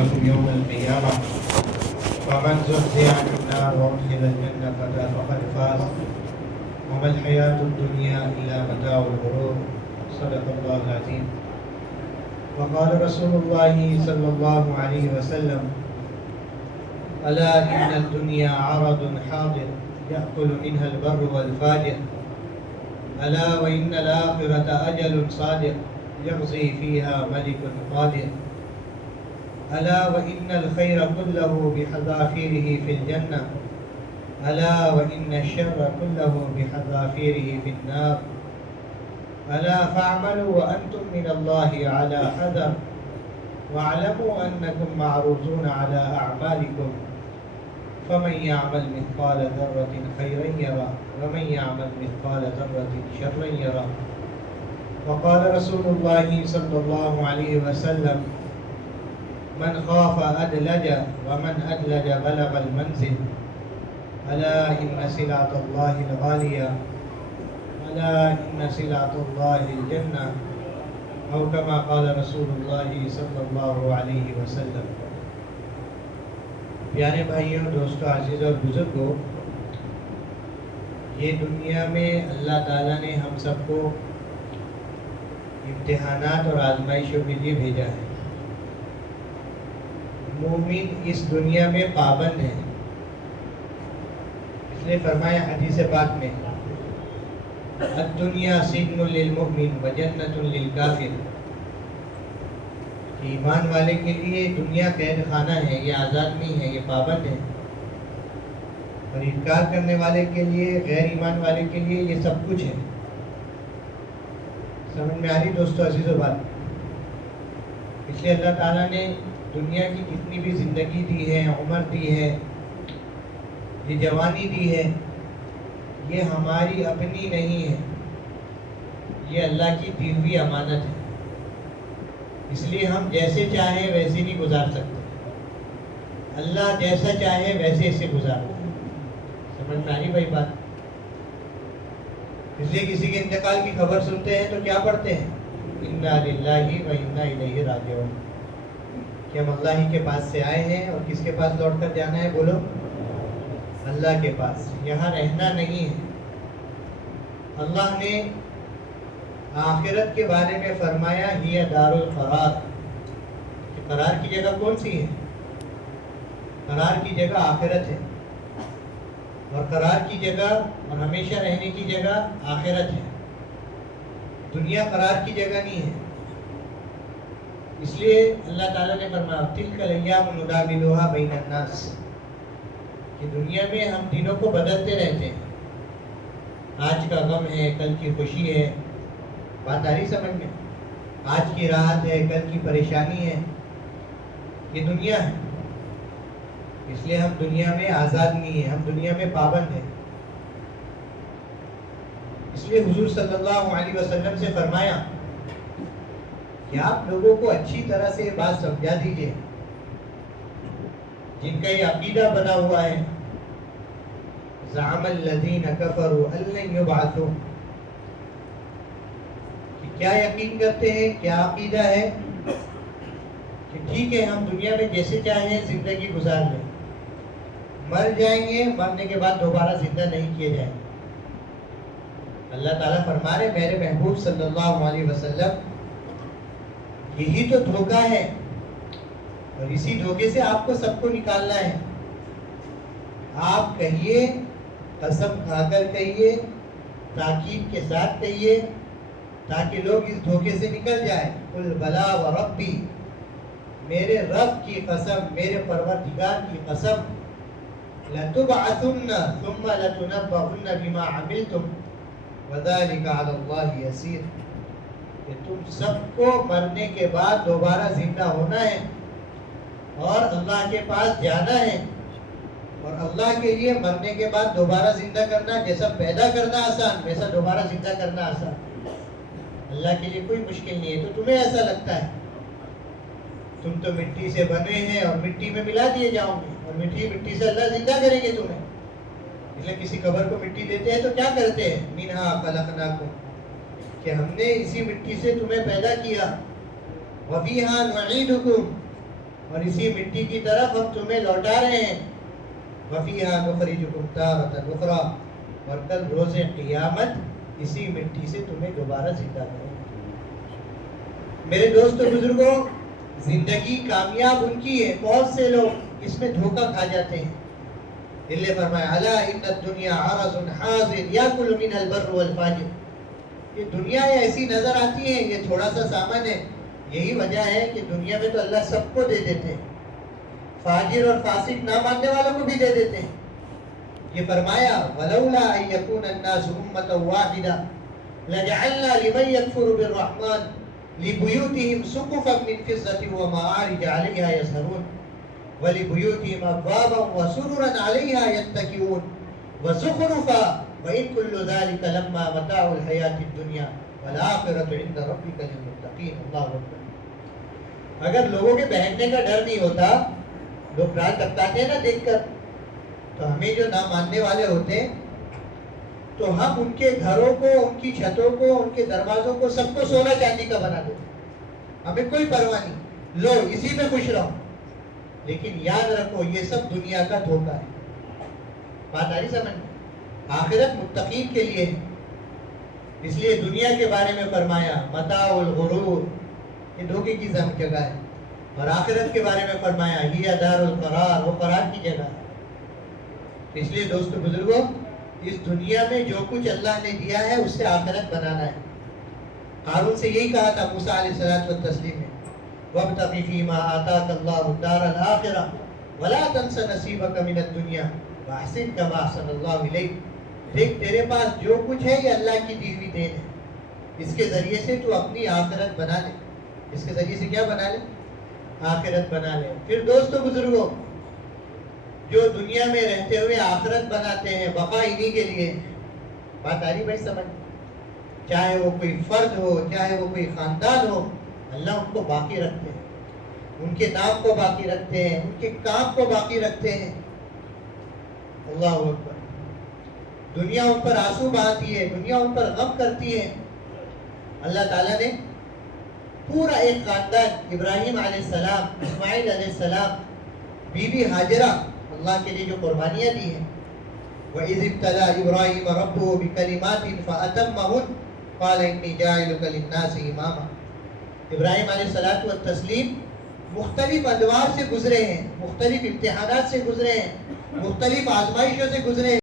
وجوهكم يوم القيامة ومن زحزح عن النار وأدخل الجنة فقد فاز وما الحياة الدنيا إلا متاع الغرور صدق الله العظيم. وقال رسول الله صلى الله عليه وسلم ألا إن الدنيا عرض حاضر يأكل منها البر والفاجر ألا وإن الآخرة أجل صادق يغزي فيها ملك قادر ألا وإن الخير كله بحذافيره في الجنة ألا وإن الشر كله بحذافيره في النار ألا فاعملوا وأنتم من الله على حذر واعلموا أنكم معروضون على أعمالكم فمن يعمل مثقال ذرة خيرا يرى ومن يعمل مثقال ذرة شرا يرى. وقال رسول الله صلى الله عليه وسلم من خاف أدلج ومن أدلج بلغ المنزل ألا إن سلعة الله الغالية ألا إن سلعة الله الجنة أو كما قال رسول الله صلی اللہ علیہ وسلم. پیارے بھائیوں، دوستوں، عزیز اور بزرگوں، یہ دنیا میں اللہ تعالیٰ نے ہم سب کو امتحانات اور آزمائشوں کے لیے بھیجا ہے. مومن اس دنیا میں پابند ہے، اس لیے فرمایا حدیث پاک میں الدنیا سجن للمؤمن وجنت للکافر. ایمان والے کے لیے دنیا قید خانہ ہے، یہ آزاد نہیں ہے، یہ پابند ہے، اور انکار کرنے والے کے لیے، غیر ایمان والے کے لیے یہ سب کچھ ہے. سمجھ میں آ رہی دوستو عزیز و بات؟ اس لیے اللہ تعالیٰ نے دنیا کی جتنی بھی زندگی دی ہے، عمر دی ہے، یہ جوانی دی ہے، یہ ہماری اپنی نہیں ہے، یہ اللہ کی دی ہوئی امانت ہے. اس لیے ہم جیسے چاہیں ویسے نہیں گزار سکتے، اللہ جیسا چاہے ویسے اسے گزارتا ہے. سمجھ میں آ رہی بھائی بات؟ اس لیے کسی کے انتقال کی خبر سنتے ہیں تو کیا پڑھتے ہیں؟ انا للہ و انا الیہ راجعون، کہ ہم اللہ ہی کے پاس سے آئے ہیں اور کس کے پاس لوٹ کر جانا ہے؟ بولو، اللہ کے پاس. یہاں رہنا نہیں ہے. اللہ نے آخرت کے بارے میں فرمایا ہی دار القرار، کہ قرار کی جگہ کون سی ہے؟ قرار کی جگہ آخرت ہے، اور قرار کی جگہ اور ہمیشہ رہنے کی جگہ آخرت ہے. دنیا قرار کی جگہ نہیں ہے. اس لیے اللہ تعالیٰ نے فرمایا تلک الایام نداولها بین الناس، کہ دنیا میں ہم دنوں کو بدلتے رہتے ہیں. آج کا غم ہے، کل کی خوشی ہے. بات آ رہی سمجھ میں؟ آج کی راحت ہے، کل کی پریشانی ہے. یہ دنیا ہے. اس لیے ہم دنیا میں آزاد نہیں ہیں، ہم دنیا میں پابند ہیں. اس لیے حضور صلی اللہ علیہ وسلم سے فرمایا کہ آپ لوگوں کو اچھی طرح سے یہ بات سمجھا دیجئے جن کا یہ عقیدہ بنا ہوا ہے زعم الذین کفروا ان لن یبعثوا، کہ کیا یقین کرتے ہیں، کیا عقیدہ ہے کہ ٹھیک ہے ہم دنیا میں جیسے چاہیں زندگی گزار لیں، مر جائیں گے، مرنے کے بعد دوبارہ زندہ نہیں کیے جائیں گے. اللہ تعالیٰ فرما رہے میرے محبوب صلی اللہ علیہ وسلم یہی تو دھوکہ ہے، اور اسی دھوکے سے آپ کو سب کو نکالنا ہے. آپ کہیے، قسم کھا کر کہیے، تاکید کے ساتھ کہیے، تاکہ لوگ اس دھوکے سے نکل جائیں. قل بلا وربی، میرے رب کی قسم، میرے پروردگار کی قسم، لتبعثن ثم لتنبؤن بما عملتم وذلك على الله يسير، کہ تم سب کو مرنے کے بعد دوبارہ زندہ ہونا ہے اور اللہ کے پاس جانا ہے. اور اللہ کے لیے مرنے کے بعد دوبارہ زندہ کرنا، جیسا پیدا کرنا آسان ویسا دوبارہ زندہ کرنا آسان. اللہ کے لیے کوئی مشکل نہیں ہے. تو تمہیں ایسا لگتا ہے تم تو مٹی سے بنے ہیں اور مٹی میں ملا دیے جاؤ گے، اور مٹی سے اللہ زندہ کریں گے تمہیں. اس لیے کسی قبر کو مٹی دیتے ہیں تو کیا کرتے ہیں؟ منہا خلقناکم، کہ ہم نے اسی مٹی سے تمہیں پیدا کیا. وفیہا نعیدکم، اور اسی مٹی کی طرف ہم تمہیں لوٹا رہے ہیں. وَفِيهَا نُخْرِجُكُمْ تَارَةً أُخْرَىٰ، اور کل روز قیامت اسی مٹی سے تمہیں دوبارہ زندہ کریں گے. میرے دوستو بزرگوں، زندگی کامیاب ان کی ہے. بہت سے لوگ اس میں دھوکہ کھا جاتے ہیں. دل نے فرمایا الا ان الدنیا عرض حاضر یاکل من البر والفاجر. یہ دنیا ایسی نظر آتی ہے، یہ تھوڑا سا سامان ہے. یہی وجہ ہے کہ دنیا میں تو اللہ سب کو دے دیتے ہیں، فاجر اور فاسق نہ ماننے والوں کو بھی دے دیتے ہیں. یہ فرمایا ولولا ان یکون الناس امۃ واحدہ لجعلنا لمن یکفر بالرحمن لبیوتہم سقفا من فضة ومعارج علیہا یظہرون ولبیوتہم ابوابا وسررا علیہا یتکئون وزخرفا وإن كل ذلك لما متاع الحیاة الدنیا والآخرة عند ربک للمتقین. اللہ اکبر. اگر لوگوں کے بہکنے کا ڈر نہیں ہوتا، لوگ رات ٹپکاتے ہیں نا دیکھ کر، تو ہمیں جو نہ ماننے والے ہوتے ہیں تو ہم ان کے گھروں کو، ان کی چھتوں کو، ان کے دروازوں کو سب کو سونا چاندی کا بنا دیتے. ہمیں کوئی پرواہ نہیں، لو اسی میں خوش رہو. لیکن یاد رکھو یہ سب دنیا کا دھوکہ ہے. بات آ رہی سمجھ میں؟ آخرت متقین کے لیے ہے. اس لیے دنیا کے بارے میں فرمایا متاع الغرور، یہ دھوکے کی جگہ ہے. اور آخرت کے بارے میں فرمایا ہی دار القرار، وہ قرار کی جگہ ہے. اس لیے دوستو بزرگوں، اس دنیا میں جو کچھ اللہ نے دیا ہے اس سے آخرت بنانا ہے. قارون سے یہی کہا تھا موسیٰ علیہ الصلوۃ والتسلیم نے وابتغ فیما آتاک اللہ الدار الآخرہ ولا تنس نصیبک من الدنیا واحسن کما احسن اللہ الیک. دیکھ تیرے پاس جو کچھ ہے یہ اللہ کی دی ہوئی دین ہے، اس کے ذریعے سے تو اپنی آخرت بنا لے. اس کے ذریعے سے کیا بنا لے؟ آخرت بنا لے. پھر دوستو بزرگوں، جو دنیا میں رہتے ہوئے آخرت بناتے ہیں بقا انہی کے لیے. بات آ رہی بھائی سمجھ؟ چاہے وہ کوئی فرد ہو، چاہے وہ کوئی خاندان ہو، اللہ ان کو باقی رکھتے ہیں، ان کے نام کو باقی رکھتے ہیں، ان کے کام کو باقی رکھتے ہیں. اللہ اکبر. دنیا ان پر آنسو بہاتی ہے، دنیا ان پر غم کرتی ہے. اللہ تعالیٰ نے پورا ایک خاندان، ابراہیم علیہ السلام، اسماعیل علیہ السلام، بی بی ہاجرہ، اللہ کے لیے جو قربانیاں دی ہیں. وَإِذِ ابْتَلَىٰ إِبْرَاهِيمَ رَبُّهُ بِكَلِمَاتٍ فَأَتَمَّهُنَّ قَالَ إِنِّي جَاعِلُكَ لِلنَّاسِ إِمَامًا. ابراہیم علیہ الصلوۃ والتسلیم مختلف ادوار سے گزرے ہیں، مختلف امتحانات سے گزرے ہیں، مختلف آزمائشوں سے گزرے ہیں.